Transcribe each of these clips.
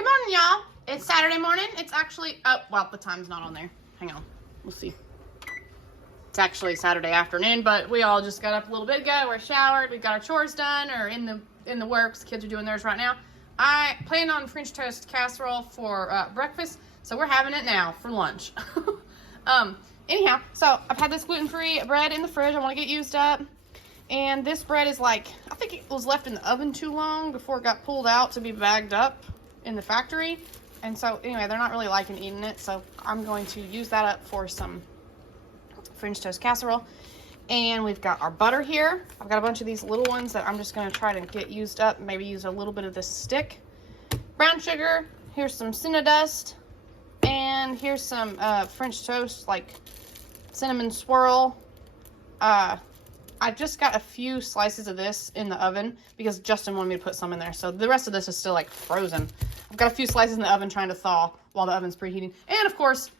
Good morning, y'all. It's Saturday morning. It's actually, oh, well, the time's not on there. Hang on. We'll see. It's actually Saturday afternoon, but we all just got up a little bit ago. We're showered. We've got our chores done or in the works. Kids are doing theirs right now. I plan on French toast casserole for breakfast, so we're having it now for lunch. Anyhow, so I've had this gluten-free bread in the fridge. I want to get used up. And this bread is like, I think it was left in the oven too long before it got pulled out to be bagged up in the factory. And so anyway, they're not really liking eating it, so I'm going to use that up for some French toast casserole. And we've got our butter here. I've got a bunch of these little ones that I'm just going to try to get used up, maybe use a little bit of this stick. Brown sugar, here's some cinnamon dust, and here's some French toast, like cinnamon swirl. I just got a few slices of this in the oven because Justin wanted me to put some in there. So the rest of this is still like frozen. I've got a few slices in the oven trying to thaw while the oven's preheating. And of course,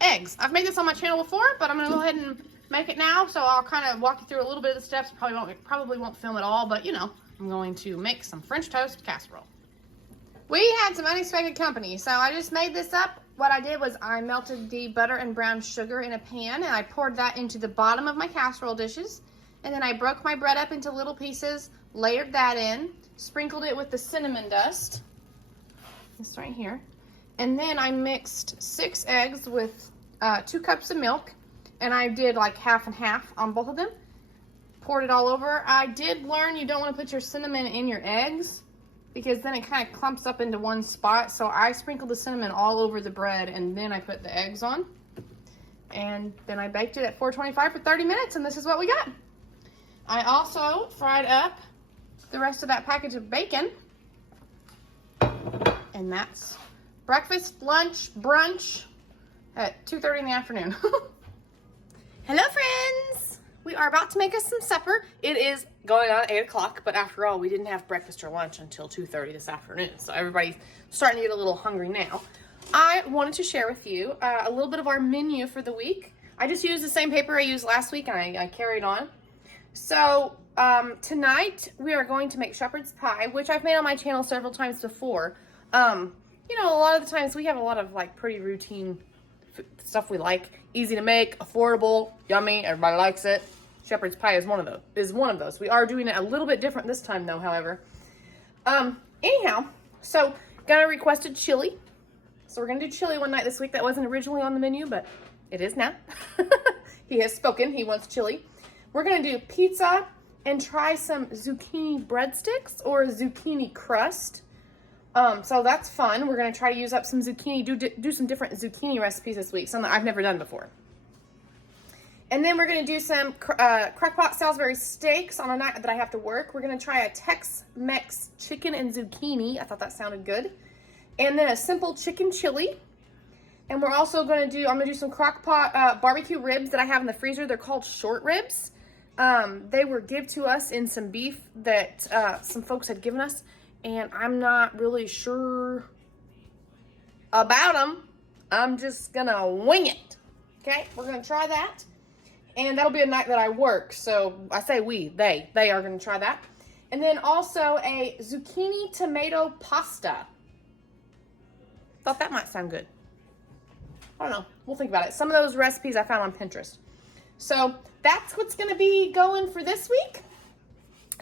eggs. I've made this on my channel before, but I'm gonna go ahead and make it now. So I'll kind of walk you through a little bit of the steps. Probably won't film it all, but you know, I'm going to make some French toast casserole. We had some unexpected company, so I just made this up. What I did was I melted the butter and brown sugar in a pan, and I poured that into the bottom of my casserole dishes. And then I broke my bread up into little pieces, layered that in, sprinkled it with the cinnamon dust. This right here. And then I mixed 6 eggs with 2 cups of milk. And I did like half and half on both of them. Poured it all over. I did learn you don't want to put your cinnamon in your eggs because then it kind of clumps up into one spot. So I sprinkled the cinnamon all over the bread and then I put the eggs on. And then I baked it at 425 for 30 minutes and this is what we got. I also fried up the rest of that package of bacon. And that's breakfast, lunch, brunch at 2:30 in the afternoon. Hello, friends. We are about to make us some supper. It is going on at 8 o'clock, but after all, we didn't have breakfast or lunch until 2:30 this afternoon. So everybody's starting to get a little hungry now. I wanted to share with you a little bit of our menu for the week. I just used the same paper I used last week and I carried on. So tonight we are going to make shepherd's pie, which I've made on my channel several times before. You know, a lot of the times we have a lot of like pretty routine stuff we like, easy to make, affordable, yummy, everybody likes it. Shepherd's pie is one of those. We are doing it a little bit different this time though, however. Anyhow, so Gunnar requested chili. So we're gonna do chili one night this week. That wasn't originally on the menu, but it is now. He has spoken, he wants chili. We're gonna do pizza and try some zucchini breadsticks or zucchini crust. So that's fun. We're gonna try to use up some zucchini, do some different zucchini recipes this week, something I've never done before. And then we're gonna do some Crockpot Salisbury steaks on a night that I have to work. We're gonna try a Tex-Mex chicken and zucchini. I thought that sounded good. And then a simple chicken chili. And we're also gonna do, I'm gonna do some Crockpot barbecue ribs that I have in the freezer. They're called short ribs. They were given to us in some beef that some folks had given us, and I'm not really sure about them. I'm just gonna wing it. Okay, we're gonna try that, and that'll be a night that I work. So I say they are gonna try that, and then also a zucchini tomato pasta. Thought that might sound good. I don't know. We'll think about it. Some of those recipes I found on Pinterest. So that's what's going to be going for this week.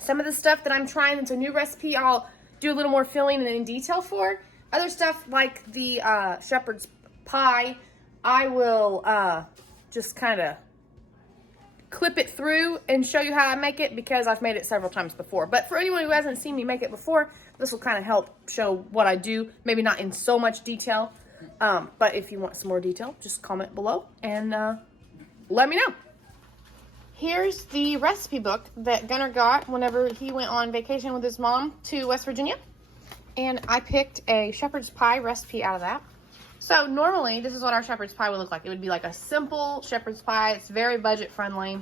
Some of the stuff that I'm trying, it's a new recipe, I'll do a little more filling and in detail for. Other stuff like the shepherd's pie, I will just kind of clip it through and show you how I make it because I've made it several times before. But for anyone who hasn't seen me make it before, this will kind of help show what I do. Maybe not in so much detail, but if you want some more detail, just comment below and let me know. Here's the recipe book that Gunnar got whenever he went on vacation with his mom to West Virginia. And I picked a shepherd's pie recipe out of that. So normally, this is what our shepherd's pie would look like. It would be like a simple shepherd's pie. It's very budget friendly.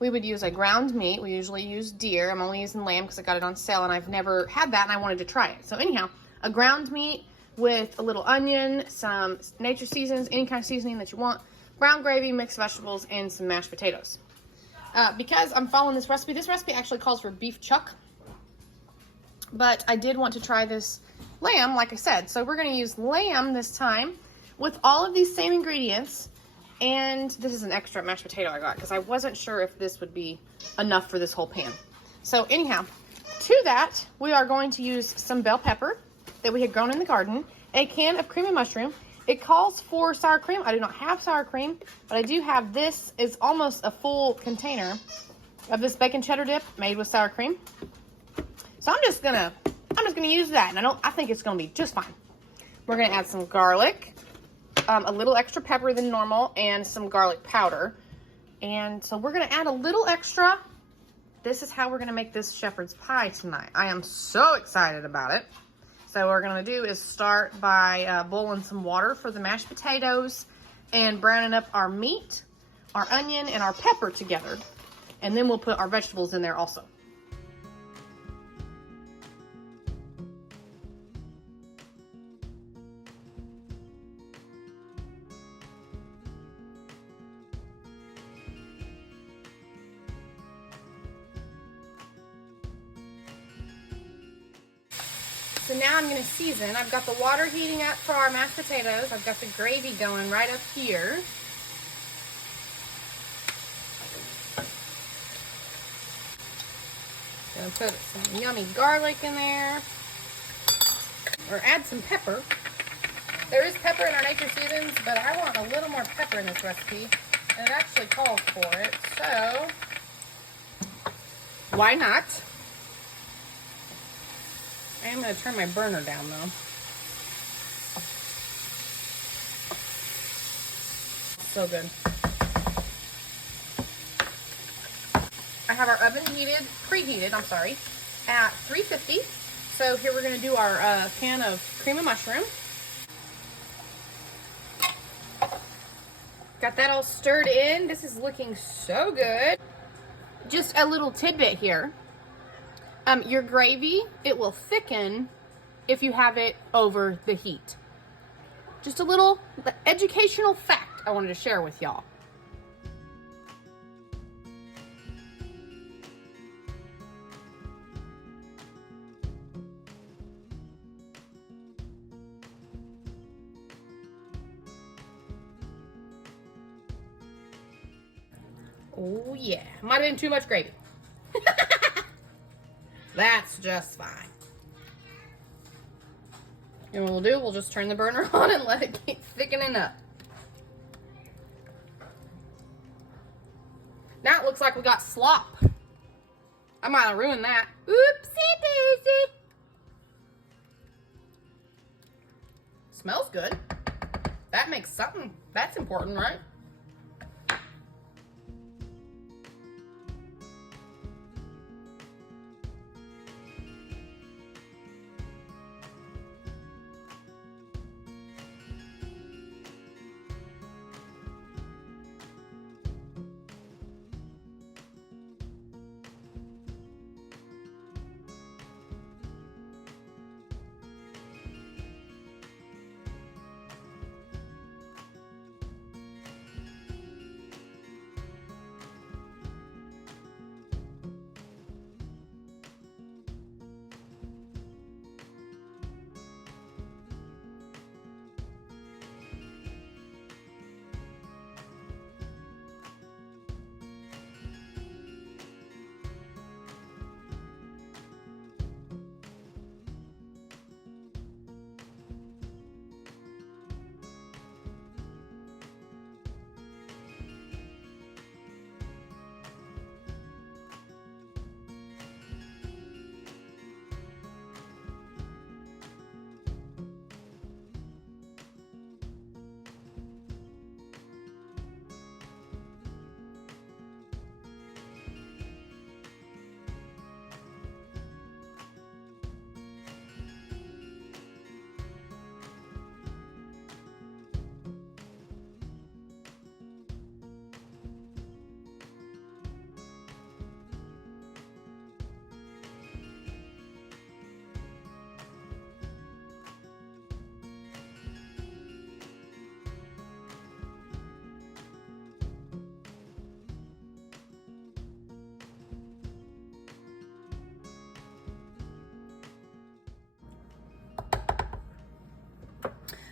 We would use a ground meat. We usually use deer. I'm only using lamb because I got it on sale and I've never had that and I wanted to try it. So anyhow, a ground meat with a little onion, some nature seasons, any kind of seasoning that you want, brown gravy, mixed vegetables, and some mashed potatoes. Because I'm following this recipe actually calls for beef chuck. But I did want to try this lamb, like I said. So we're gonna use lamb this time with all of these same ingredients. And this is an extra mashed potato I got because I wasn't sure if this would be enough for this whole pan. So anyhow, to that, we are going to use some bell pepper that we had grown in the garden, a can of cream of mushroom. It calls for sour cream. I do not have sour cream, but I do have this. Is almost a full container of this bacon cheddar dip made with sour cream. So I'm just gonna use that, and I think it's gonna be just fine. We're gonna add some garlic, a little extra pepper than normal, and some garlic powder. And so we're gonna add a little extra. This is how we're gonna make this shepherd's pie tonight. I am so excited about it. So what we're gonna do is start by boiling some water for the mashed potatoes and browning up our meat, our onion, and our pepper together. And then we'll put our vegetables in there also. So now I'm going to season. I've got the water heating up for our mashed potatoes. I've got the gravy going right up here. Gonna put some yummy garlic in there. Or add some pepper. There is pepper in our nature seasons, but I want a little more pepper in this recipe. And it actually calls for it. So, why not? I am going to turn my burner down though. So good. I have our oven preheated, at 350. So here we're going to do our pan of cream of mushroom. Got that all stirred in. This is looking so good. Just a little tidbit here. Your gravy, it will thicken if you have it over the heat. Just a little educational fact I wanted to share with y'all. Oh yeah, might have been too much gravy. That's just fine. And what we'll do, we'll just turn the burner on and let it keep thickening up. Now it looks like we got slop. I might have ruined that. Oopsie daisy. Smells good. That makes something. That's important, right?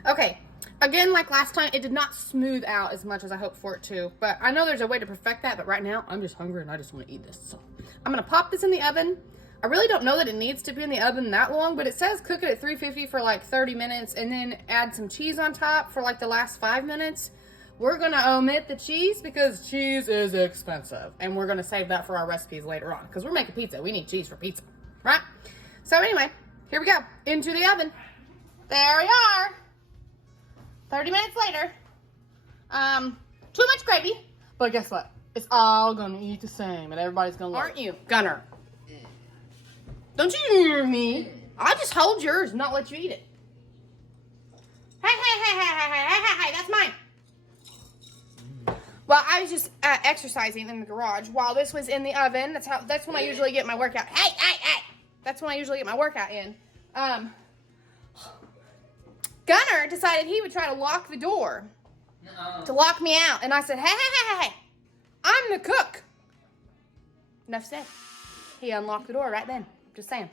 Okay, again, like last time, it did not smooth out as much as I hoped for it to, but I know there's a way to perfect that, but right now, I'm just hungry and I just want to eat this. So I'm going to pop this in the oven. I really don't know that it needs to be in the oven that long, but it says cook it at 350 for like 30 minutes and then add some cheese on top for like the last 5 minutes. We're going to omit the cheese because cheese is expensive, and we're going to save that for our recipes later on because we're making pizza. We need cheese for pizza, right? So anyway, here we go. Into the oven. There we are. 30 minutes later. Too much gravy, but guess what? It's all gonna eat the same, and everybody's gonna love it. Aren't you, Gunner? Don't you hear me? I'll just hold yours and not let you eat it. Hey, that's mine. Well, I was just exercising in the garage while this was in the oven. That's when I usually get my workout. Hey. That's when I usually get my workout in. Gunner decided he would try to lock the door to lock me out. And I said, hey, I'm the cook. Enough said. He unlocked the door right then. Just saying.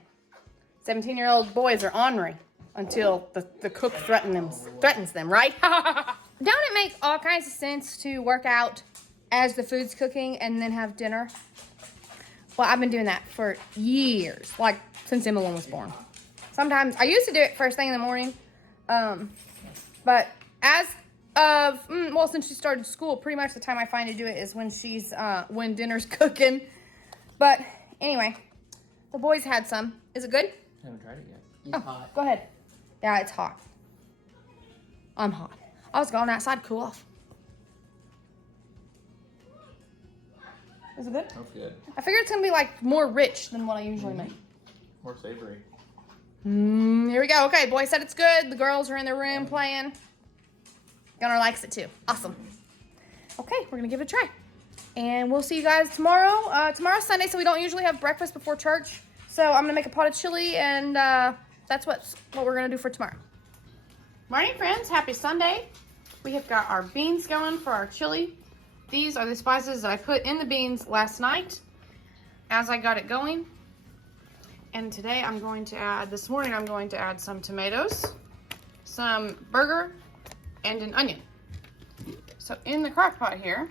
17-year-old boys are ornery until the cook threatens them, right? Don't it make all kinds of sense to work out as the food's cooking and then have dinner? Well, I've been doing that for years, like since Emmeline was born. Sometimes, I used to do it first thing in the morning, but as of, since she started school, pretty much the time I find to do it is when dinner's cooking. But anyway, the boys had some. Is it good? I haven't tried it yet. It's hot. Go ahead. Yeah, it's hot. I'm hot. I was going outside to cool off. Is it good? That's good. I figured it's gonna be like more rich than what I usually make. More savory. Here we go. Okay, boy said it's good. The girls are in their room playing. Gunnar likes it too. Awesome. Okay, we're gonna give it a try. And we'll see you guys tomorrow. Tomorrow's Sunday, so we don't usually have breakfast before church. So I'm gonna make a pot of chili, and that's what we're gonna do for tomorrow. Morning, friends. Happy Sunday. We have got our beans going for our chili. These are the spices that I put in the beans last night as I got it going. And today this morning I'm going to add some tomatoes, some burger, and an onion. So in the crock pot here,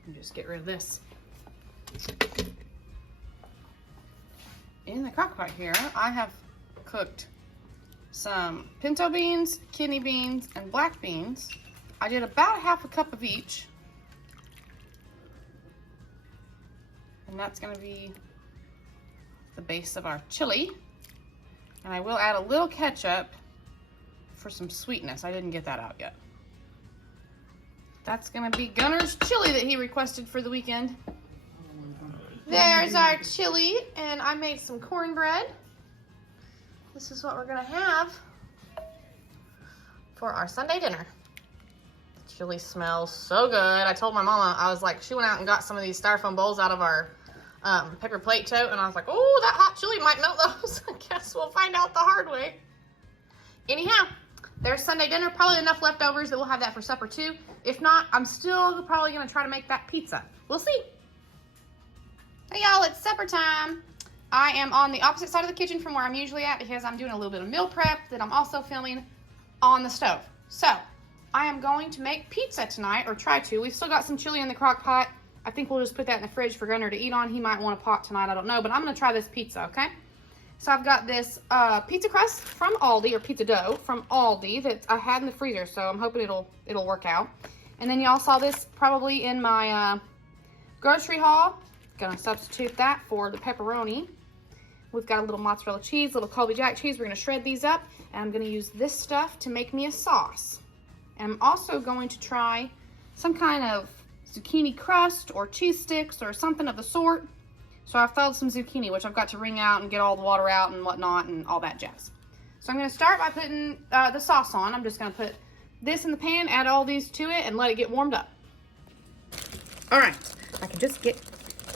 let me just get rid of this. In the crock pot here, I have cooked some pinto beans, kidney beans, and black beans. I did about half a cup of each. And that's gonna be the base of our chili. And I will add a little ketchup for some sweetness. I didn't get that out yet. That's gonna be Gunner's chili that he requested for the weekend. There's our chili, and I made some cornbread. This is what we're gonna have for our Sunday dinner. The chili smells so good. I told my mama, I was like, she went out and got some of these styrofoam bowls out of our paper plate tote, and I was like, oh, that hot chili might melt those. I guess we'll find out the hard way. Anyhow, there's Sunday dinner, probably enough leftovers that we'll have that for supper too. If not, I'm still probably gonna try to make that pizza. We'll see. Hey y'all, it's supper time. I am on the opposite side of the kitchen from where I'm usually at because I'm doing a little bit of meal prep that I'm also filming on the stove. So, I am going to make pizza tonight, or try to. We've still got some chili in the crock pot. I think we'll just put that in the fridge for Gunnar to eat on. He might want a pot tonight, I don't know, but I'm gonna try this pizza, okay? So I've got this pizza crust from Aldi, or pizza dough from Aldi that I had in the freezer, so I'm hoping it'll work out. And then y'all saw this probably in my grocery haul. Gonna substitute that for the pepperoni. We've got a little mozzarella cheese, little Colby Jack cheese. We're gonna shred these up, and I'm gonna use this stuff to make me a sauce. And I'm also going to try some kind of zucchini crust or cheese sticks or something of the sort. So I've filled some zucchini, which I've got to wring out and get all the water out and whatnot and all that jazz. So I'm gonna start by putting the sauce on. I'm just gonna put this in the pan, add all these to it, and let it get warmed up. All right, I can just get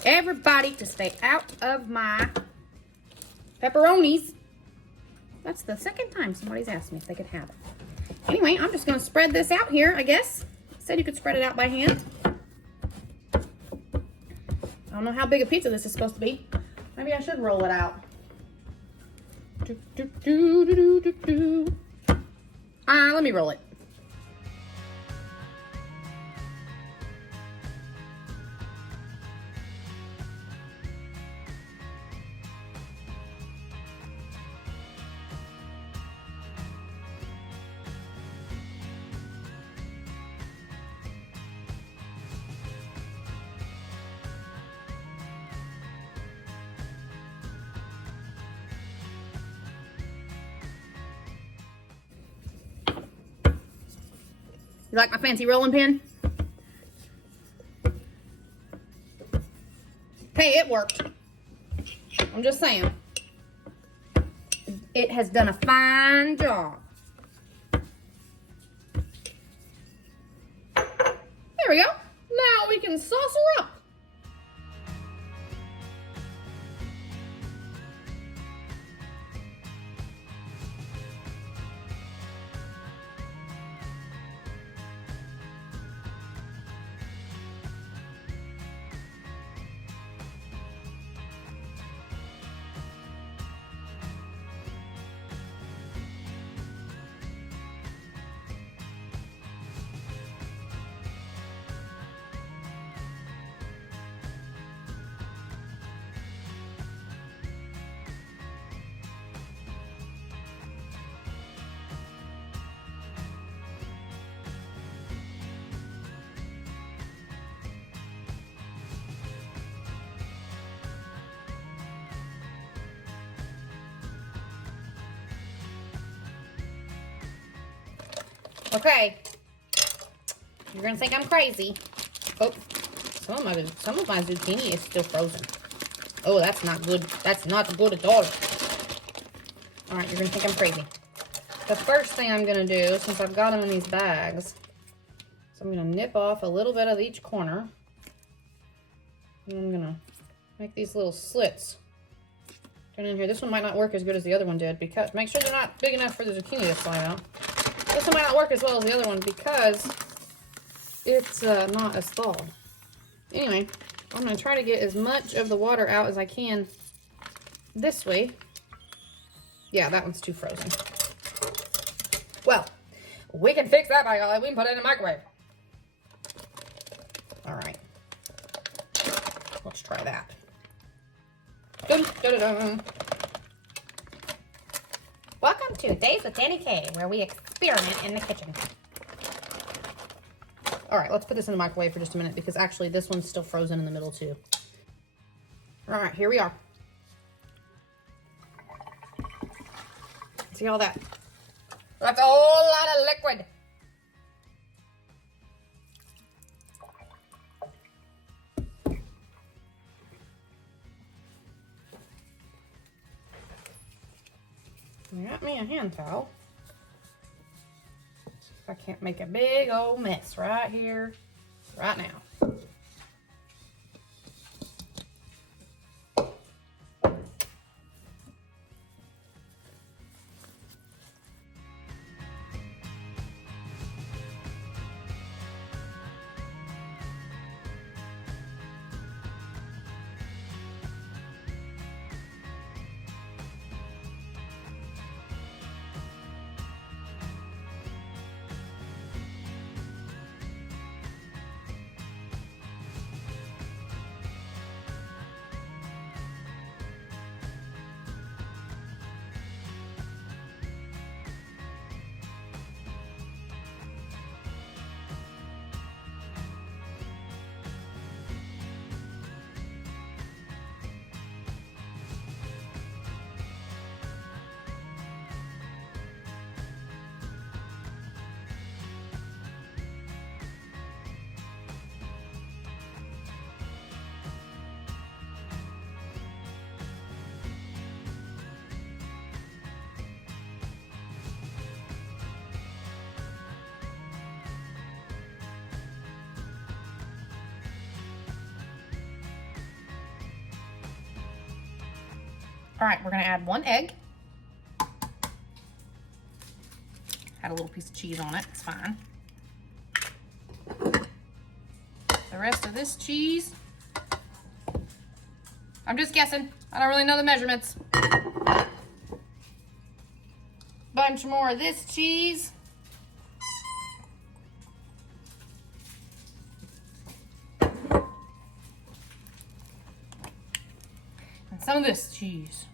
everybody to stay out of my pepperonis. That's the second time somebody's asked me if they could have it. Anyway, I'm just gonna spread this out here, I guess. It said you could spread it out by hand. I don't know how big a pizza this is supposed to be. Maybe I should roll it out. Let me roll it. You like my fancy rolling pin? Hey, it worked. I'm just saying. It has done a fine job. There we go. Now we can sauce her up. Okay, you're gonna think I'm crazy. Oh, some of my zucchini is still frozen. Oh, that's not good. That's not good at all. All right, you're gonna think I'm crazy. The first thing I'm gonna do, since I've got them in these bags, so I'm gonna nip off a little bit of each corner. And I'm gonna make these little slits. Turn in here. This one might not work as good as the other one did, because make sure they're not big enough for the zucchini to slide out. This one might not work as well as the other one because it's not as thawed. Anyway, I'm going to try to get as much of the water out as I can this way. Yeah, that one's too frozen. Well, we can fix that by golly. We can put it in the microwave. All right. Let's try that. Dun, dun, dun, dun. Welcome to Days with Danny K, where we experiment in the kitchen. All right, let's put this in the microwave for just a minute because actually this one's still frozen in the middle too. All right, here we are. See all that? That's a whole lot of liquid. I got me a hand towel. I can't make a big old mess right here, right now. All right, we're gonna add 1 egg. Had a little piece of cheese on it, it's fine. The rest of this cheese, I'm just guessing. I don't really know the measurements. Bunch more of this cheese. some of this cheese.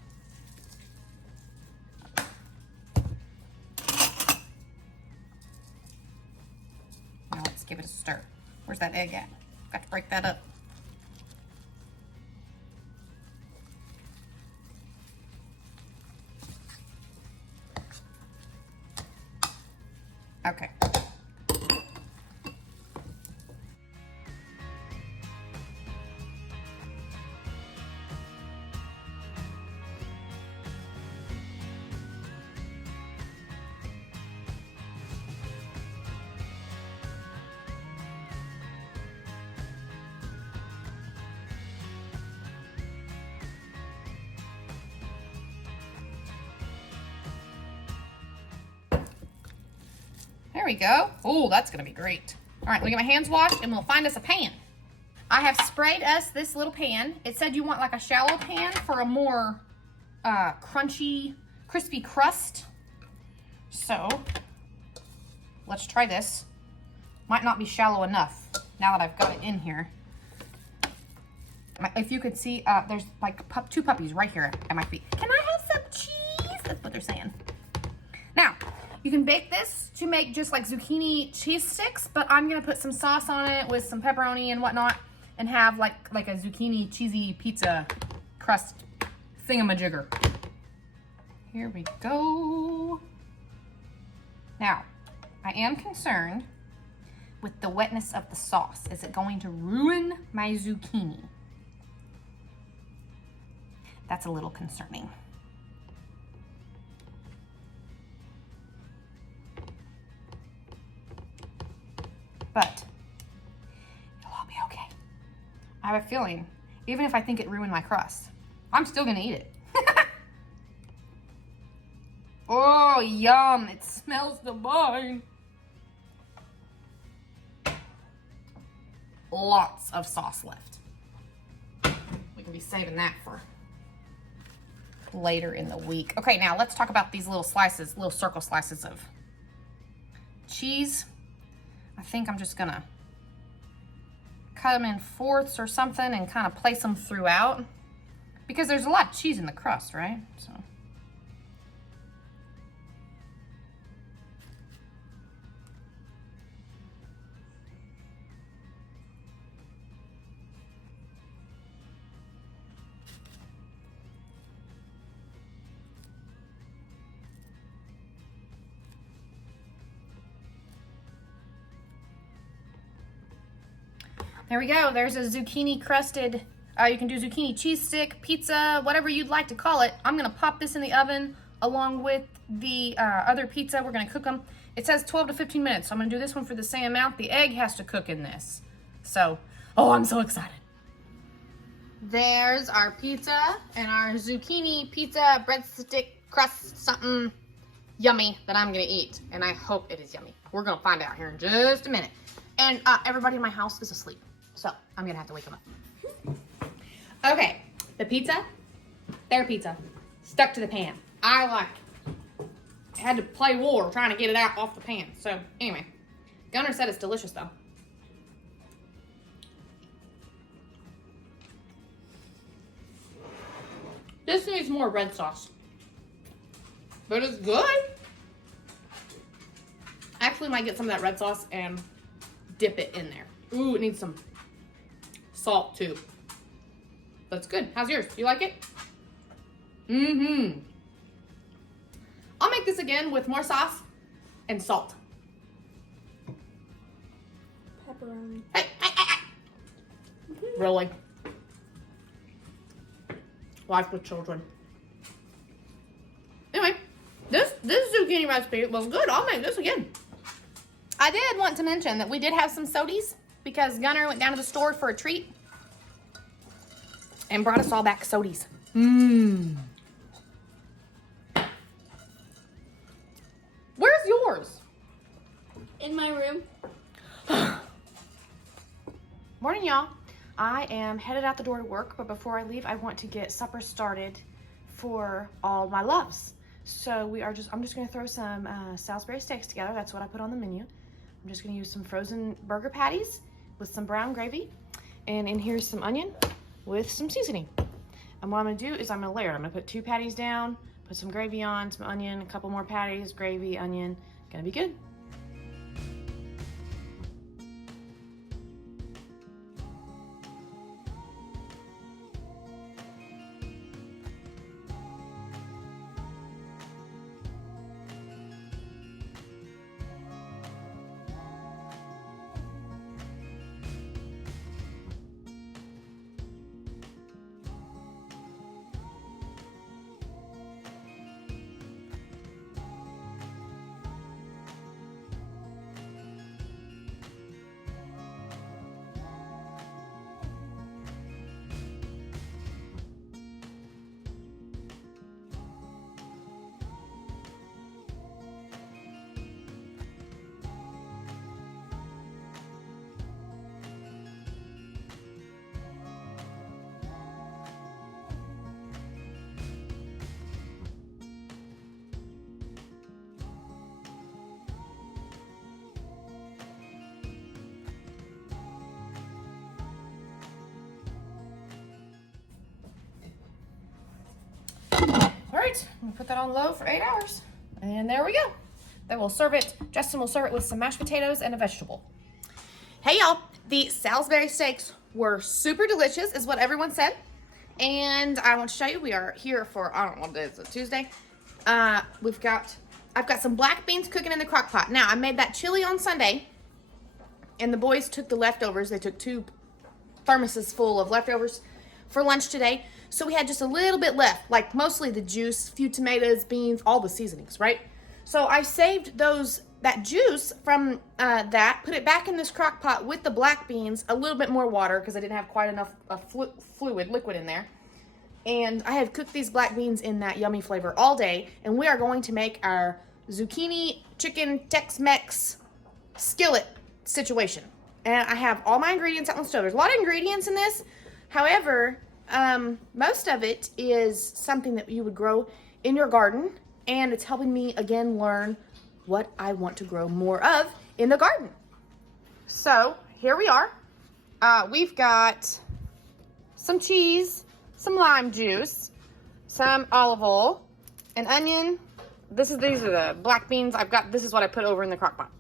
Now let's give it a stir. Where's that egg at? Got to break that up. Okay. There we go. Oh, that's gonna be great. All right, let me get my hands washed and we'll find us a pan. I have sprayed us this little pan. It said you want like a shallow pan for a more crunchy, crispy crust. So let's try this. Might not be shallow enough now that I've got it in here. If you could see, there's like two puppies right here at my feet. Can I have some cheese? That's what they're saying. Now, you can bake this to make just like zucchini cheese sticks, but I'm gonna put some sauce on it with some pepperoni and whatnot and have like a zucchini cheesy pizza crust thingamajigger. Here we go. Now, I am concerned with the wetness of the sauce. Is it going to ruin my zucchini? That's a little concerning. But it'll all be okay. I have a feeling, even if I think it ruined my crust, I'm still gonna eat it. Oh, yum, it smells divine. Lots of sauce left. We can be saving that for later in the week. Okay, now let's talk about these little slices, little circle slices of cheese. I think I'm just gonna cut them in fourths or something and kind of place them throughout because there's a lot of cheese in the crust, right? So. There we go. There's a zucchini crusted, you can do zucchini cheese stick, pizza, whatever you'd like to call it. I'm going to pop this in the oven along with the other pizza. We're going to cook them. It says 12 to 15 minutes, so I'm going to do this one for the same amount. The egg has to cook in this. So, oh, I'm so excited. There's our pizza and our zucchini pizza breadstick crust something yummy that I'm going to eat. And I hope it is yummy. We're going to find out here in just a minute. And everybody in my house is asleep. So I'm gonna have to wake them up. Okay, the pizza, their pizza, stuck to the pan. I had to play war trying to get it out off the pan. So anyway, Gunnar said it's delicious though. This needs more red sauce, but it's good. I actually might get some of that red sauce and dip it in there. Ooh, it needs some salt too. That's good. How's yours? You like it? Mm-hmm. I'll make this again with more sauce and salt. Pepperoni. Hey. Really? Life with children. Anyway, this zucchini recipe was good. I'll make this again. I did want to mention that we did have some sodies because Gunnar went down to the store for a treat and brought us all back sodies. Mmm. Where's yours? In my room. Morning, y'all. I am headed out the door to work, but before I leave, I want to get supper started for all my loves. So I'm just gonna throw some salisbury steaks together. That's what I put on the menu. I'm just gonna use some frozen burger patties with some brown gravy. And in here's some onion with some seasoning. And what I'm gonna do is I'm gonna layer it. I'm gonna put 2 patties down, put some gravy on, some onion, a couple more patties, gravy, onion. Gonna be good. All right, I'm gonna put that on low for 8 hours. And there we go. Then we'll serve it. Justin will serve it with some mashed potatoes and a vegetable. Hey y'all, the Salisbury steaks were super delicious is what everyone said. And I want to show you, we are here for, I don't know what it is, a Tuesday. I've got some black beans cooking in the crock pot. Now, I made that chili on Sunday, and the boys took the leftovers. They took 2 thermoses full of leftovers for lunch today. So we had just a little bit left, like mostly the juice, few tomatoes, beans, all the seasonings, right? So I saved that juice from that, put it back in this crock pot with the black beans, a little bit more water because I didn't have quite enough liquid in there. And I have cooked these black beans in that yummy flavor all day, and we are going to make our zucchini chicken Tex-Mex skillet situation. And I have all my ingredients out on the stove. There's a lot of ingredients in this. However, most of it is something that you would grow in your garden, and it's helping me again learn what I want to grow more of in the garden. So here we are. We've got some cheese, some lime juice, some olive oil, an onion. These are the black beans. This is what I put over in the crock pot.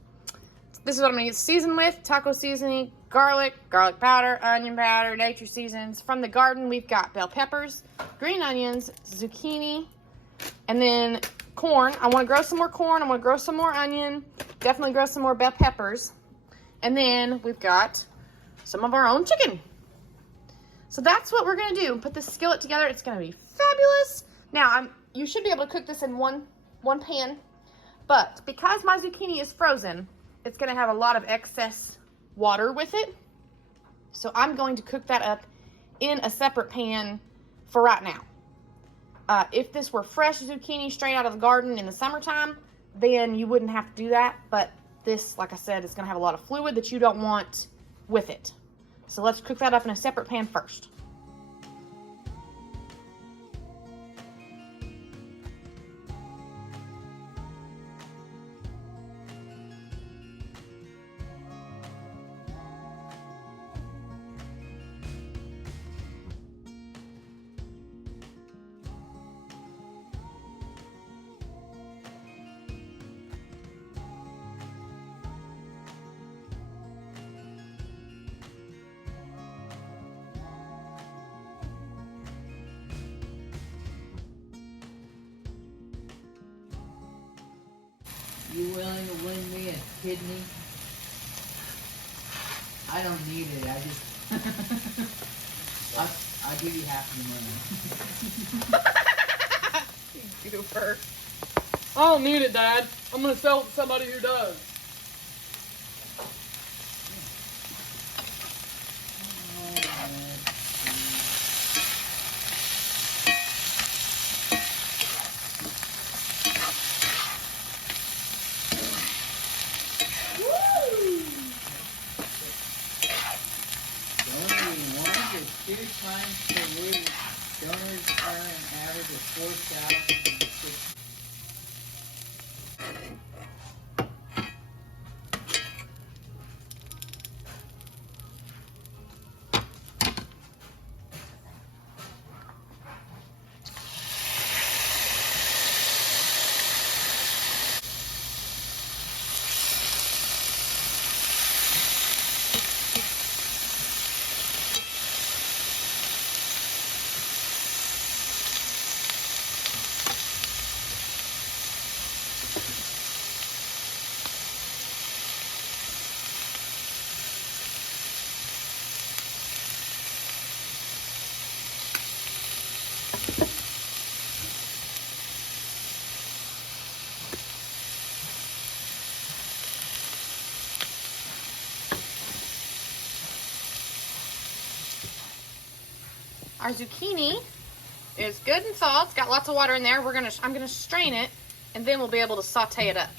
This is what I'm gonna season with: taco seasoning, garlic powder, onion powder, nature seasons. From the garden, we've got bell peppers, green onions, zucchini, and then corn. I want to grow some more corn. I want to grow some more onion. Definitely grow some more bell peppers. And then we've got some of our own chicken. So that's what we're gonna do. Put this skillet together. It's gonna be fabulous. Now, you should be able to cook this in one pan, but because my zucchini is frozen, it's gonna have a lot of excess water with it. So I'm going to cook that up in a separate pan for right now. If this were fresh zucchini straight out of the garden in the summertime, then you wouldn't have to do that. But this, like I said, is gonna have a lot of fluid that you don't want with it. So let's cook that up in a separate pan first. You willing to win me a kidney? I don't need it. I just I'll give you half the money. You goofer. I don't need it, Dad. I'm gonna sell it to somebody who does. Two times per week, donors earn an average of $4,006. Our zucchini is good and thawed. It's got lots of water in there. I'm gonna strain it, and then we'll be able to saute it up.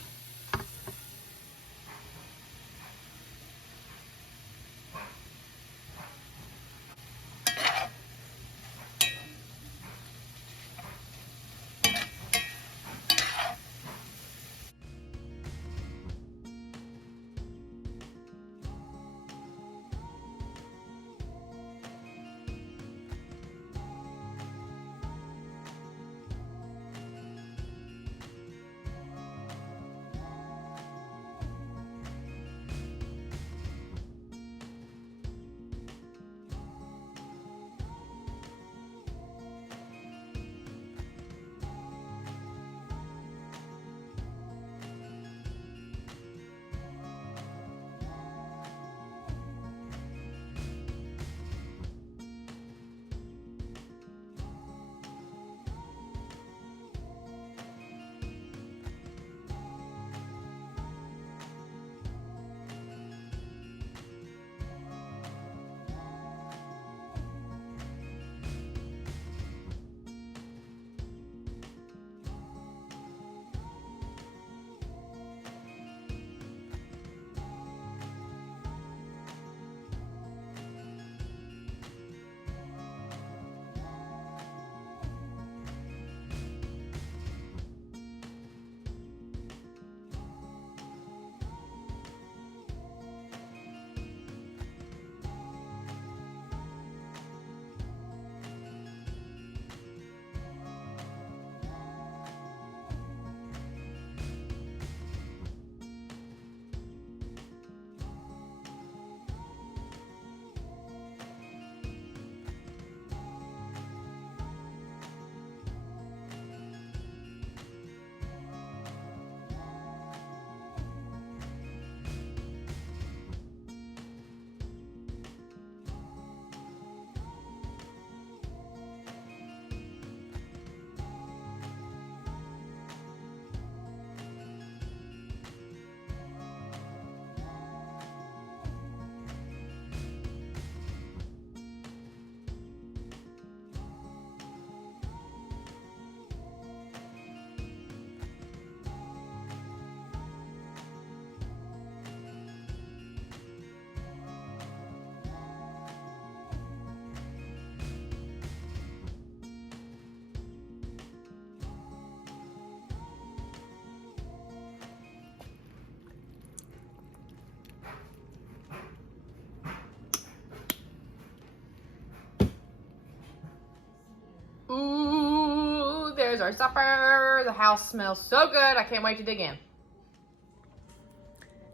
Ooh, there's our supper. The house smells so good. I can't wait to dig in.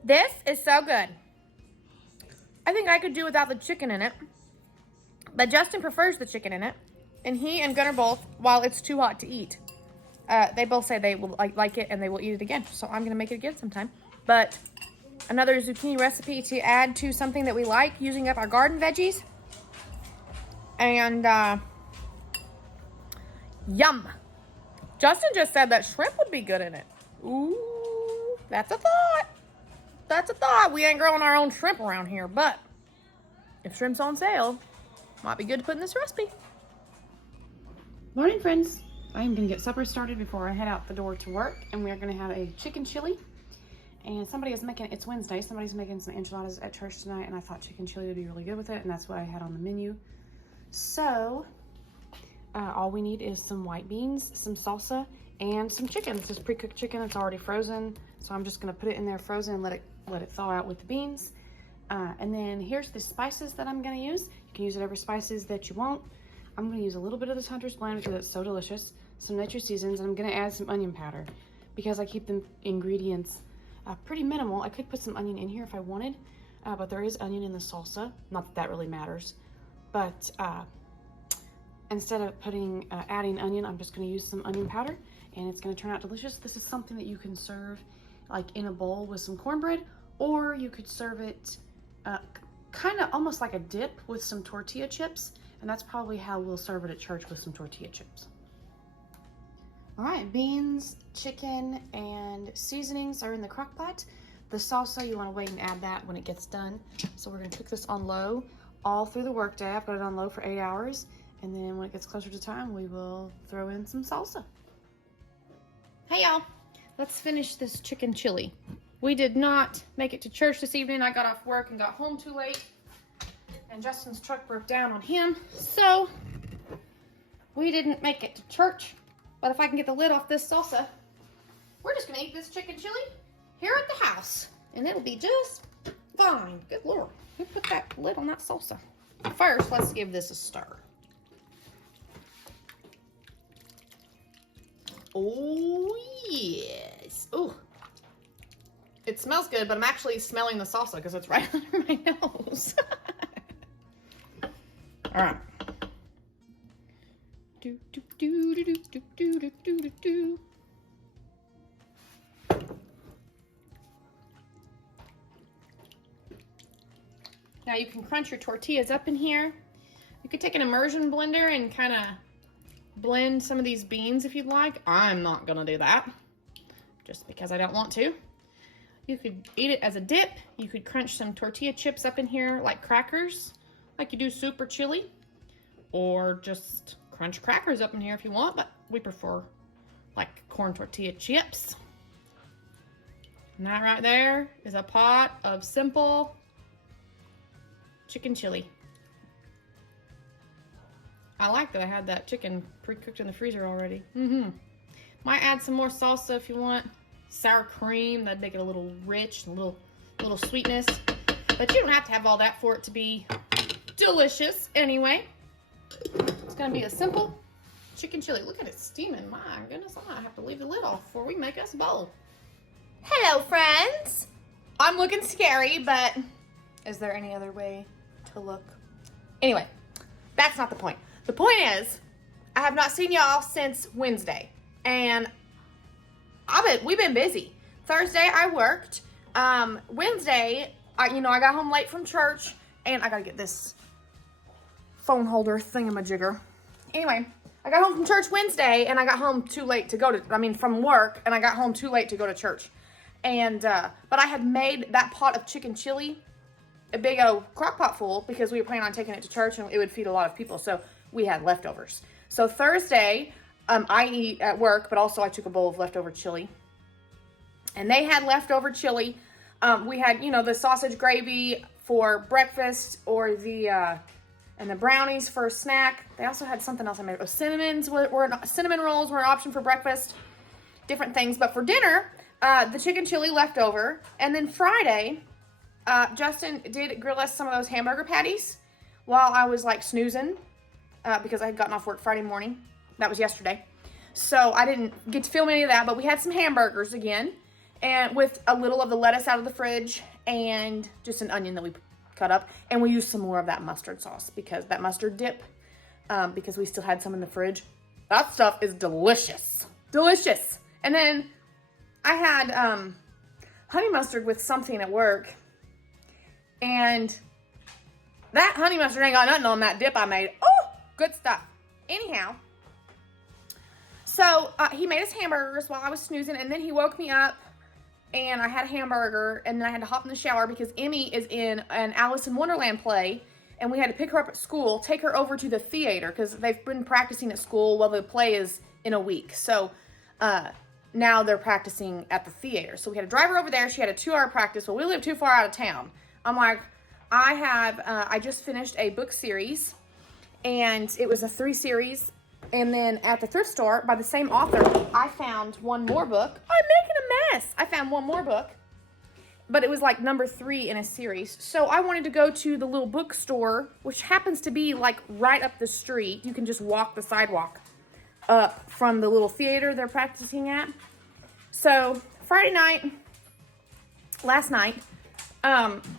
This is so good. I think I could do without the chicken in it. But Justin prefers the chicken in it. And he and Gunnar both, while it's too hot to eat, they both say they will like it and they will eat it again. So I'm going to make it again sometime. But another zucchini recipe to add to something that we like, using up our garden veggies. And yum. Justin just said that shrimp would be good in it. Ooh, that's a thought. That's a thought. We ain't growing our own shrimp around here, but if shrimp's on sale, might be good to put in this recipe. Morning, friends. I am going to get supper started before I head out the door to work, and we are going to have a chicken chili. And somebody is making, it's Wednesday, somebody's making some enchiladas at church tonight, and I thought chicken chili would be really good with it, and that's what I had on the menu. So, all we need is some white beans, some salsa, and some chicken. This is pre-cooked chicken. It's already frozen, so I'm just going to put it in there frozen and let it thaw out with the beans. And then here's the spices that I'm going to use. You can use whatever spices that you want. I'm going to use a little bit of this Hunter's Blend because it's so delicious. Some nature seasons, and I'm going to add some onion powder because I keep the ingredients pretty minimal. I could put some onion in here if I wanted, but there is onion in the salsa. Not that that really matters, but instead of adding onion, I'm just going to use some onion powder, and it's going to turn out delicious. This is something that you can serve like in a bowl with some cornbread, or you could serve it kind of almost like a dip with some tortilla chips, and that's probably how we'll serve it at church, with some tortilla chips. All right, beans, chicken, and seasonings are in the crock pot. The salsa, you want to wait and add that when it gets done. So we're going to cook this on low all through the workday. I've got it on low for 8 hours. And then when it gets closer to time, we will throw in some salsa. Hey y'all, let's finish this chicken chili. We did not make it to church this evening. I got off work and got home too late. And Justin's truck broke down on him. So we didn't make it to church. But if I can get the lid off this salsa, we're just gonna eat this chicken chili here at the house. And it'll be just fine. Good Lord. Who put that lid on that salsa? First, let's give this a stir. Oh, yes. Ooh. It smells good, but I'm actually smelling the salsa because it's right under my nose. All right. Do, do, do, do, do, do, do, do, do, do. Now you can crunch your tortillas up in here. You could take an immersion blender and kind of blend some of these beans if you'd like. I'm not gonna do that just because I don't want to. You could eat it as a dip. You could crunch some tortilla chips up in here like crackers, like you do soup or chili, or just crunch crackers up in here if you want, but we prefer like corn tortilla chips. And that right there is a pot of simple chicken chili. I like that I had that chicken pre-cooked in the freezer already. Might add some more salsa if you want. Sour cream, that'd make it a little rich and a little sweetness. But you don't have to have all that for it to be delicious anyway. It's gonna be a simple chicken chili. Look at it steaming. My goodness, I might have to leave the lid off before we make us a bowl. Hello, friends. I'm looking scary, but is there any other way to look? Anyway, that's not the point. The point is, I have not seen y'all since Wednesday, and we've been busy. Thursday I worked. Wednesday, I got home late from church, and I gotta get this phone holder thingamajigger. Anyway, I got home from church Wednesday, and I got home too late to go to, from work, and I got home too late to go to church. And, but I had made that pot of chicken chili, a big old crock pot full, because we were planning on taking it to church, and it would feed a lot of people, so we had leftovers. So Thursday, I eat at work, but also I took a bowl of leftover chili. And they had leftover chili. We had, the sausage gravy for breakfast, or and the brownies for a snack. They also had something else I made. Cinnamon rolls were an option for breakfast. Different things. But for dinner, the chicken chili left over. And then Friday, Justin did grill us some of those hamburger patties while I was like snoozing because I had gotten off work Friday morning. That was yesterday. So I didn't get to film any of that, but we had some hamburgers again, and with a little of the lettuce out of the fridge and just an onion that we cut up. And we used some more of that mustard sauce, because that mustard dip, because we still had some in the fridge. That stuff is delicious. Delicious. And then I had honey mustard with something at work, and that honey mustard ain't got nothing on that dip I made. Oh, good stuff. Anyhow, so he made us hamburgers while I was snoozing, and then he woke me up, and I had a hamburger, and then I had to hop in the shower because Emmy is in an Alice in Wonderland play, and we had to pick her up at school, take her over to the theater, because they've been practicing at school while the play is in a week. So now they're practicing at the theater. So we had to drive her over there. She had a 2-hour practice. Well, we live too far out of town. I'm like, I just finished a book series, and it was a 3-series. And then at the thrift store by the same author, I found one more book. I'm making a mess. I found one more book, but it was like number 3 in a series. So I wanted to go to the little bookstore, which happens to be like right up the street. You can just walk the sidewalk up from the little theater they're practicing at. So Friday night, last night,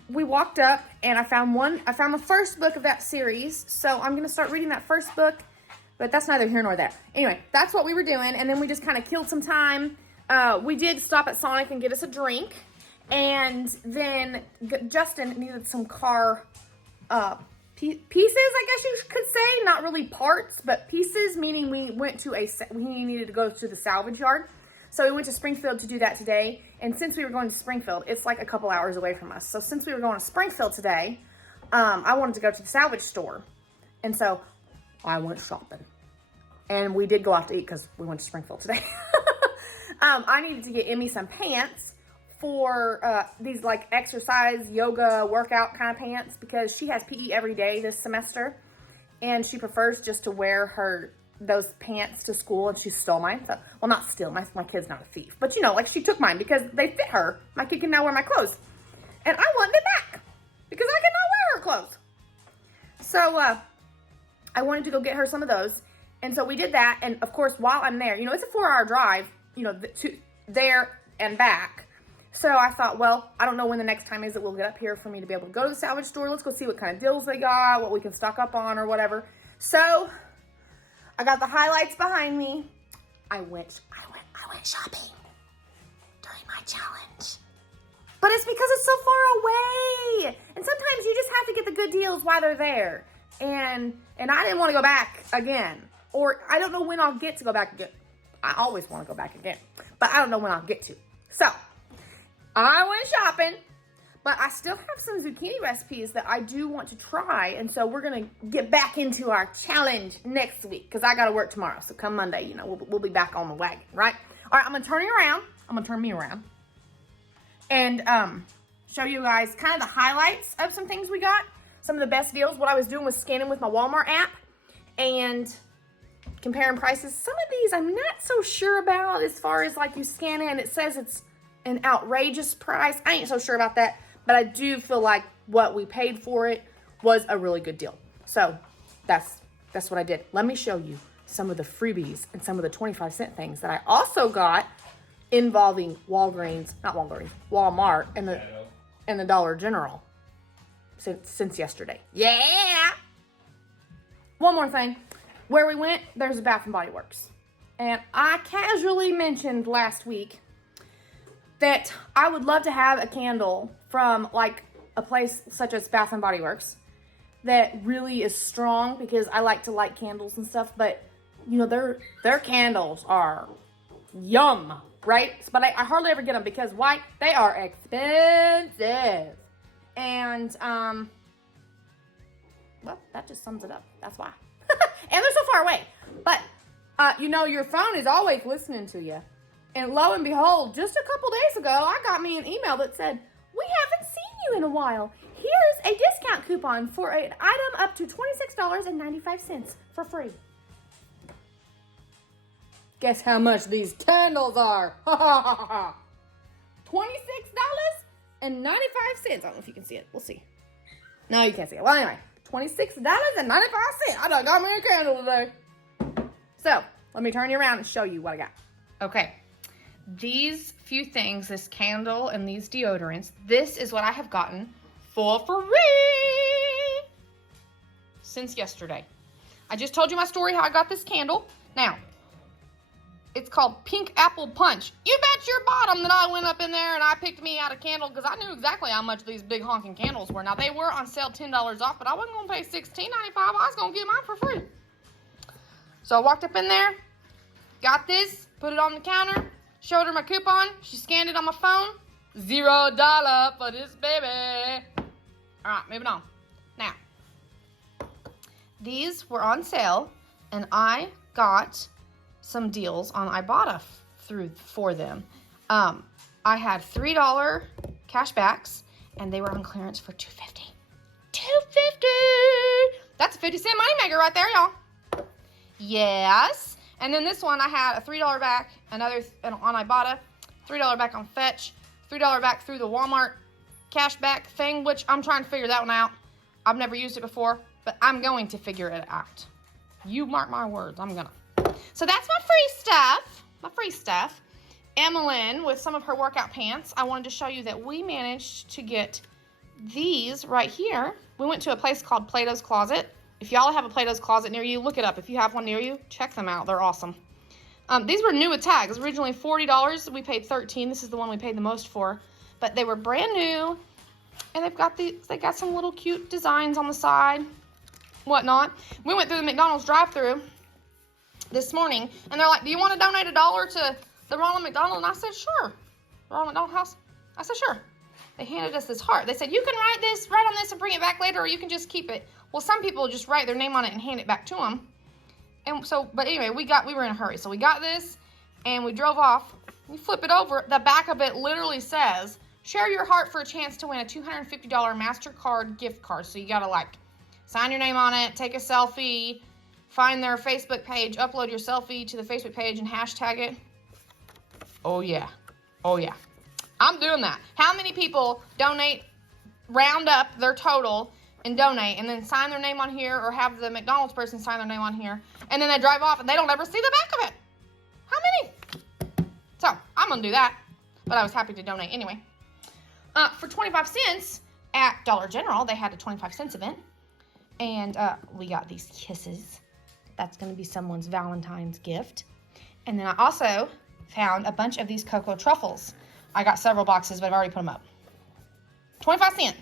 we walked up, and I found the first book of that series. So I'm going to start reading that first book. But that's neither here nor there. Anyway, that's what we were doing. And then we just kind of killed some time. We did stop at Sonic and get us a drink. And then Justin needed some car pieces, I guess you could say. Not really parts, but pieces, meaning we needed to go to the salvage yard. So we went to Springfield to do that today. And since we were going to Springfield, it's like a couple hours away from us. So since we were going to Springfield today, I wanted to go to the salvage store. And so I went shopping. And we did go out to eat because we went to Springfield today. I needed to get Emmy some pants for these like exercise, yoga, workout kind of pants because she has PE every day this semester. And she prefers just to wear those pants to school, and she stole mine. So, well, not steal. My kid's not a thief. But, you know, like she took mine because they fit her. My kid can now wear my clothes. And I wanted it back because I cannot wear her clothes. So, I wanted to go get her some of those. And so we did that. And, of course, while I'm there, you know, it's a 4-hour drive, you know, to there and back. So I thought, well, I don't know when the next time is that we'll get up here for me to be able to go to the salvage store. Let's go see what kind of deals they got, what we can stock up on or whatever. So I got the highlights behind me. I went shopping during my challenge. But it's because it's so far away. And sometimes you just have to get the good deals while they're there. And I didn't want to go back again. Or I don't know when I'll get to go back again. I always want to go back again. But I don't know when I'll get to. So I went shopping. But I still have some zucchini recipes that I do want to try. And so we're going to get back into our challenge next week. Because I got to work tomorrow. So come Monday, you know, we'll be back on the wagon, right? All right, I'm going to turn you around. I'm going to turn me around. And show you guys kind of the highlights of some things we got. Some of the best deals. What I was doing was scanning with my Walmart app. And comparing prices. Some of these I'm not so sure about as far as like you scan it and it says it's an outrageous price. I ain't so sure about that. But I do feel like what we paid for it was a really good deal. So that's what I did. Let me show you some of the freebies and some of the 25-cent things that I also got involving Walmart and the Dollar General since yesterday. Yeah! One more thing. Where we went, there's a Bath & Body Works. And I casually mentioned last week that I would love to have a candle from like a place such as Bath & Body Works that really is strong because I like to light candles and stuff, but you know, their candles are yum, right? But I hardly ever get them because why? They are expensive. And, well, that just sums it up. That's why. And they're so far away. But, you know, your phone is always listening to you. And lo and behold, just a couple days ago, I got me an email that said, we haven't seen you in a while. Here's a discount coupon for an item up to $26.95 for free. Guess how much these candles are? $26.95. I don't know if you can see it. We'll see. No, you can't see it. Well, anyway, $26.95. I done got me a candle today. So, let me turn you around and show you what I got. Okay. These few things, this candle and these deodorants, this is what I have gotten for free since yesterday. I just told you my story how I got this candle. Now, it's called Pink Apple Punch. You bet your bottom that I went up in there and I picked me out a candle because I knew exactly how much these big honking candles were. Now, they were on sale $10 off, but I wasn't going to pay $16.95. I was going to get mine for free. So I walked up in there, got this, put it on the counter, showed her my coupon. She scanned it on my phone. $0 for this baby. All right, moving on. Now, these were on sale, and I got some deals on Ibotta for them. I had $3 cash backs, and they were on clearance for $2.50. $2.50. That's a 50-cent moneymaker right there, y'all. Yes. And then this one, I had a $3 back, another on Ibotta, $3 back on Fetch, $3 back through the Walmart cashback thing, which I'm trying to figure that one out. I've never used it before, but I'm going to figure it out. You mark my words, I'm gonna. So that's my free stuff. Emmeline, with some of her workout pants, I wanted to show you that we managed to get these right here. We went to a place called Platos Closet. If y'all have a Platos Closet near you, look it up. If you have one near you, check them out. They're awesome. These were new with tags. Originally $40. We paid $13. This is the one we paid the most for. But they were brand new. And they got some little cute designs on the side. Whatnot. We went through the McDonald's drive-thru this morning. And they're like, do you want to donate $1 to the Ronald McDonald? And I said, sure. Ronald McDonald House? I said, sure. They handed us this heart. They said, you can write on this and bring it back later, or you can just keep it. Well, some people just write their name on it and hand it back to them. And so, but anyway, we were in a hurry. So we got this and we drove off. You flip it over, the back of it literally says, share your heart for a chance to win a $250 MasterCard gift card. So you gotta like sign your name on it, take a selfie, find their Facebook page, upload your selfie to the Facebook page and hashtag it. Oh yeah, oh yeah. I'm doing that. How many people donate, round up their total and donate and then sign their name on here or have the McDonald's person sign their name on here and then they drive off and they don't ever see the back of it? How many? So I'm gonna do that, but I was happy to donate anyway. For 25 cents at Dollar General, they had a 25 cents event and we got these kisses. That's gonna be someone's Valentine's gift. And then I also found a bunch of these cocoa truffles. I got several boxes, but I've already put them up. 25 cents.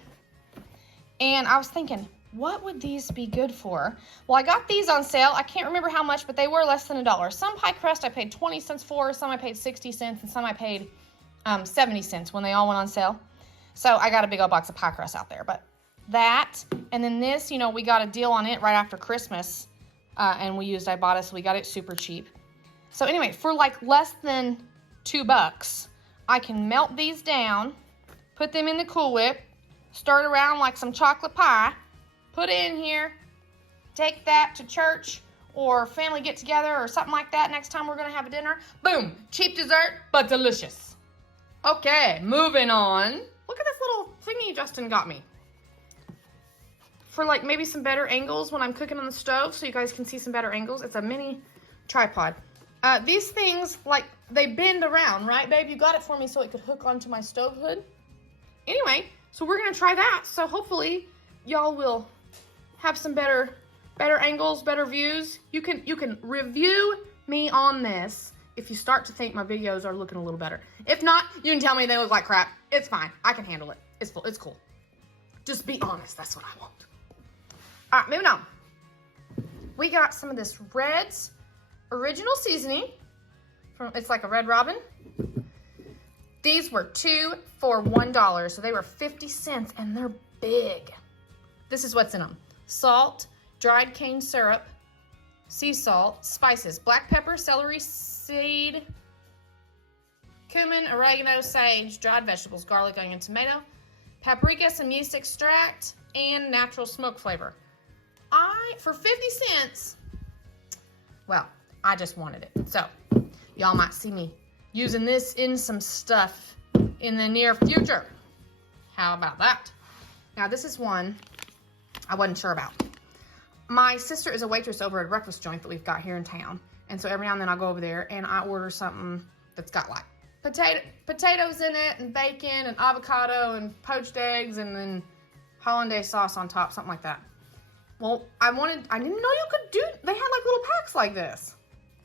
And I was thinking, what would these be good for? Well, I got these on sale. I can't remember how much, but they were less than $1. Some pie crust I paid 20 cents for, some I paid 60 cents, and some I paid 70 cents when they all went on sale. So I got a big old box of pie crust out there. But that, and then this, you know, we got a deal on it right after Christmas, and I bought it, so we got it super cheap. So anyway, for like less than $2, I can melt these down, put them in the Cool Whip, stir it around like some chocolate pie, put it in here, take that to church or family get together or something like that next time we're gonna have a dinner. Boom, cheap dessert, but delicious. Okay, moving on. Look at this little thingy Justin got me. For like maybe some better angles when I'm cooking on the stove so you guys can see some better angles. It's a mini tripod. These things, like, they bend around, right, babe? You got it for me so it could hook onto my stove hood. Anyway, so we're gonna try that. So hopefully y'all will have some better angles, better views. You can review me on this if you start to think my videos are looking a little better. If not, you can tell me they look like crap. It's fine. I can handle it. It's cool. Just be honest. That's what I want. All right, moving on. We got some of this Red's original seasoning. It's like a Red Robin. These were 2 for $1, so they were 50 cents, and they're big. This is what's in them. Salt, dried cane syrup, sea salt, spices, black pepper, celery seed, cumin, oregano, sage, dried vegetables, garlic, onion, tomato, paprika, some yeast extract, and natural smoke flavor. For 50 cents, well, I just wanted it. So, y'all might see me using this in some stuff in the near future. How about that? Now, this is one I wasn't sure about. My sister is a waitress over at a breakfast joint that we've got here in town. And so every now and then I'll go over there and I order something that's got like potatoes in it and bacon and avocado and poached eggs and then hollandaise sauce on top, something like that. Well, I didn't know you could they had like little packs like this.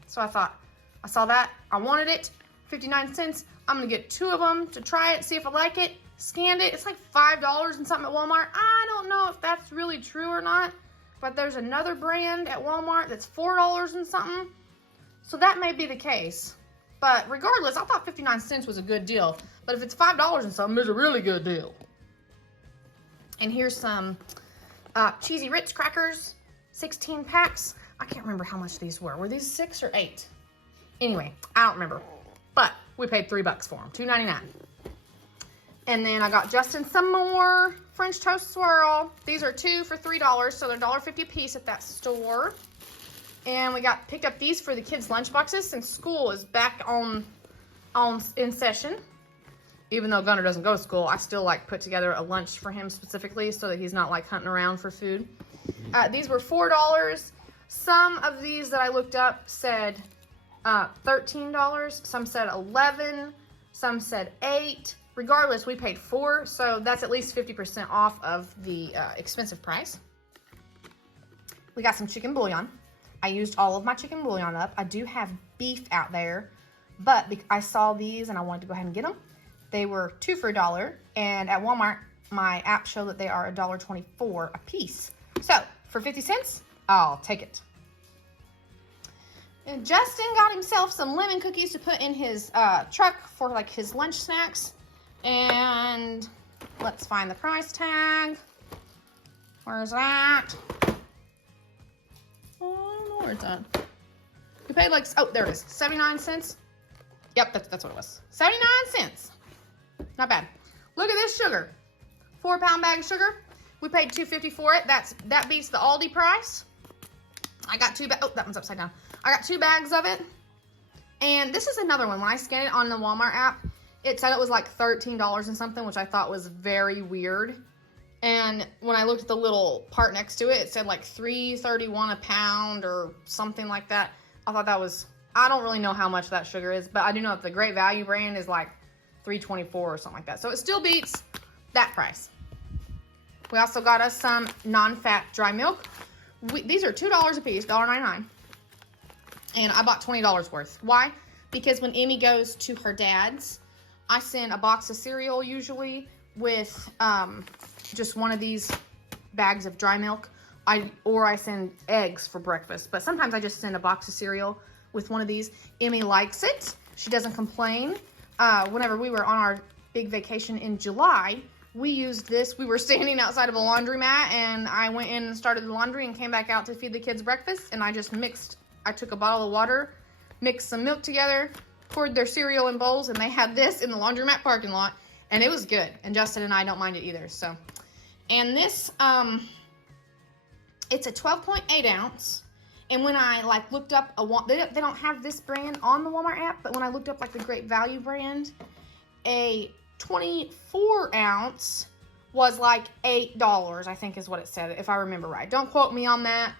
So I thought, I saw that, I wanted it, 59 cents. I'm gonna get 2 of them to try it, see if I like it. Scanned it, it's like $5 and something at Walmart. I don't know if that's really true or not, but there's another brand at Walmart that's $4 and something. So that may be the case. But regardless, I thought 59 cents was a good deal. But if it's $5 and something, it's a really good deal. And here's some Cheesy Ritz crackers, 16 packs. I can't remember how much these were. Were these 6 or 8? Anyway, I don't remember. But we paid $3 for them, $2.99. And then I got Justin some more French toast swirl. These are 2 for $3, so they're $1.50 a piece at that store. And we picked up these for the kids' lunch boxes since school is back in session. Even though Gunnar doesn't go to school, I still like put together a lunch for him specifically so that he's not like hunting around for food. These were $4. Some of these that I looked up said $13. Some said $11. Some said $8. Regardless, we paid $4, so that's at least 50% off of the expensive price. We got some chicken bouillon. I used all of my chicken bouillon up. I do have beef out there, but I saw these and I wanted to go ahead and get them. They were 2 for $1, and at Walmart, my app showed that they are $1.24 a piece. So, for 50 cents, I'll take it. And Justin got himself some lemon cookies to put in his truck for like his lunch snacks. And let's find the price tag. Where's that? Oh, I don't know where it's at. We paid like, oh, there it is, 79 cents. Yep, that's what it was. 79 cents. Not bad. Look at this sugar. 4-pound bag of sugar. We paid $2.50 for it. That beats the Aldi price. I got oh, that one's upside down. I got 2 bags of it. And this is another one. When I scanned it on the Walmart app, it said it was like $13 and something, which I thought was very weird. And when I looked at the little part next to it, it said like $3.31 a pound or something like that. I thought that was, I don't really know how much that sugar is, but I do know that the Great Value brand is like $3.24 or something like that. So it still beats that price. We also got us some non-fat dry milk. These are $2 a piece, $1.99. And I bought $20 worth. Why? Because when Emmy goes to her dad's, I send a box of cereal usually with just one of these bags of dry milk. Or I send eggs for breakfast. But sometimes I just send a box of cereal with one of these. Emmy likes it. She doesn't complain. Whenever we were on our big vacation in July, we used this. We were standing outside of a laundromat, and I went in and started the laundry and came back out to feed the kids breakfast, and I just mixed. I took a bottle of water, mixed some milk together, poured their cereal in bowls, and they had this in the laundromat parking lot, and it was good. And Justin and I don't mind it either. So, and this, it's a 12.8 ounce. And when I like looked up they don't have this brand on the Walmart app, but when I looked up like the Great Value brand, a 24 ounce was like $8, I think is what it said, if I remember right. Don't quote me on that.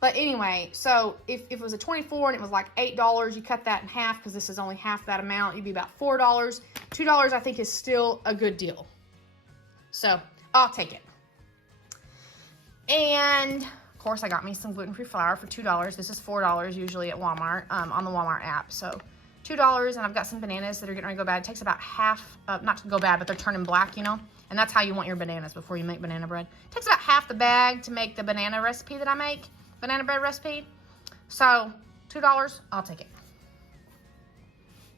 But anyway, so if it was a 24 and it was like $8, you cut that in half because this is only half that amount. You'd be about $4. $2 I think is still a good deal. So I'll take it. And of course I got me some gluten-free flour for $2. This is $4 usually at Walmart, on the Walmart app. So $2, and I've got some bananas that are getting ready to go bad. It takes about half, not to go bad, but they're turning black, you know? And that's how you want your bananas before you make banana bread. It takes about half the bag to make the banana recipe that I make, banana bread recipe. So $2, I'll take it.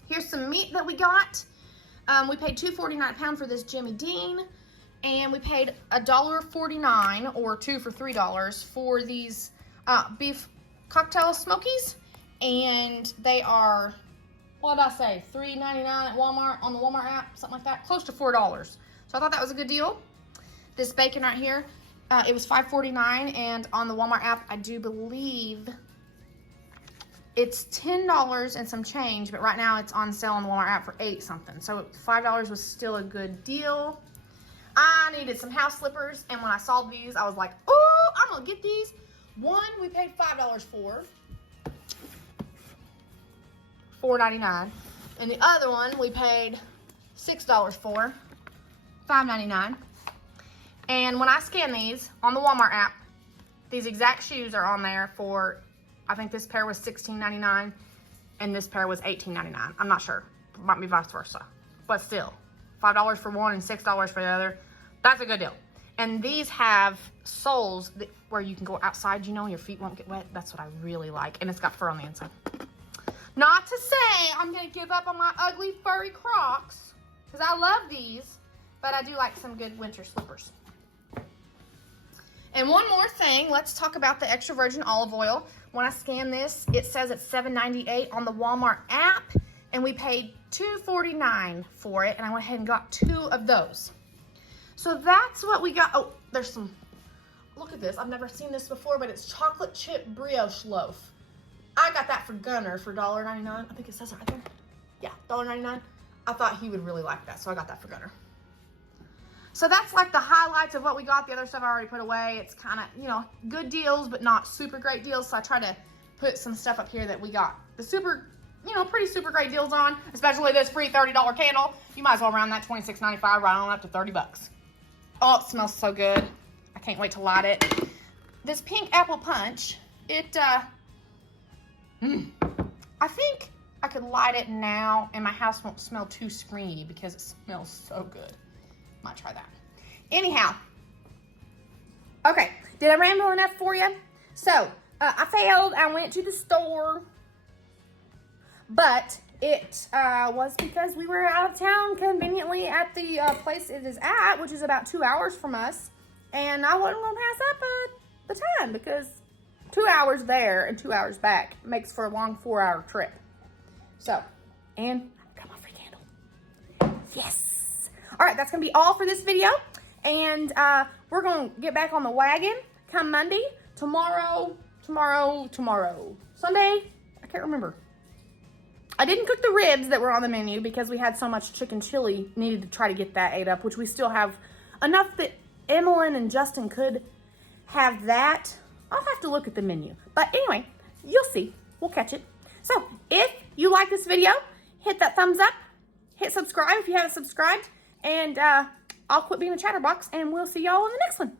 Here's some meat that we got. We paid $2.49 a pound for this Jimmy Dean, and we paid $1.49 or 2 for $3 for these beef cocktail smokies, and they are, what did I say, $3.99 at Walmart on the Walmart app, something like that, close to $4. So I thought that was a good deal. This bacon right here, it was $5.49, and on the Walmart app, I do believe it's $10 and some change, but right now it's on sale on the Walmart app for $8 something. So $5 was still a good deal. I needed some house slippers, and when I saw these, I was like, oh, I'm gonna get these. One we paid $5 for, $4.99, and the other one we paid $6 for, $5.99. And when I scan these on the Walmart app, these exact shoes are on there for, I think this pair was $16.99 and this pair was $18.99. I'm not sure. It might be vice versa. But still, $5 for one and $6 for the other. That's a good deal. And these have soles where you can go outside, you know, your feet won't get wet. That's what I really like. And it's got fur on the inside. Not to say I'm going to give up on my ugly furry Crocs, because I love these, but I do like some good winter slippers. And one more thing, let's talk about the extra virgin olive oil. When I scan this, it says it's $7.98 on the Walmart app, and we paid $2.49 for it, and I went ahead and got 2 of those. So that's what we got. Oh, there's some, look at this. I've never seen this before, but it's chocolate chip brioche loaf. I got that for Gunner for $1.99. I think it says it right there. Yeah, $1.99. I thought he would really like that, so I got that for Gunner. So that's like the highlights of what we got. The other stuff I already put away. It's kind of, you know, good deals, but not super great deals. So I try to put some stuff up here that we got the super, you know, pretty super great deals on, especially this free $30 candle. You might as well round that $26.95 right on up to $30. Oh, it smells so good. I can't wait to light it. This pink apple punch, it, I think I could light it now and my house won't smell too screamy because it smells so good. Might try that. Anyhow, okay, did I ramble enough for you? So, I failed. I went to the store, but it was because we were out of town conveniently at the place it is at, which is about 2 hours from us, and I wasn't going to pass up the time because 2 hours there and 2 hours back. Makes for a long 4-hour trip. So, and got my free candle. Yes. All right, that's going to be all for this video. And we're going to get back on the wagon come Monday. Tomorrow. Sunday? I can't remember. I didn't cook the ribs that were on the menu because we had so much chicken chili. Needed to try to get that ate up, which we still have enough that Emmeline and Justin could have that. I'll have to look at the menu. But anyway, you'll see. We'll catch it. So if you like this video, hit that thumbs up. Hit subscribe if you haven't subscribed. And I'll quit being a chatterbox, and we'll see y'all in the next one.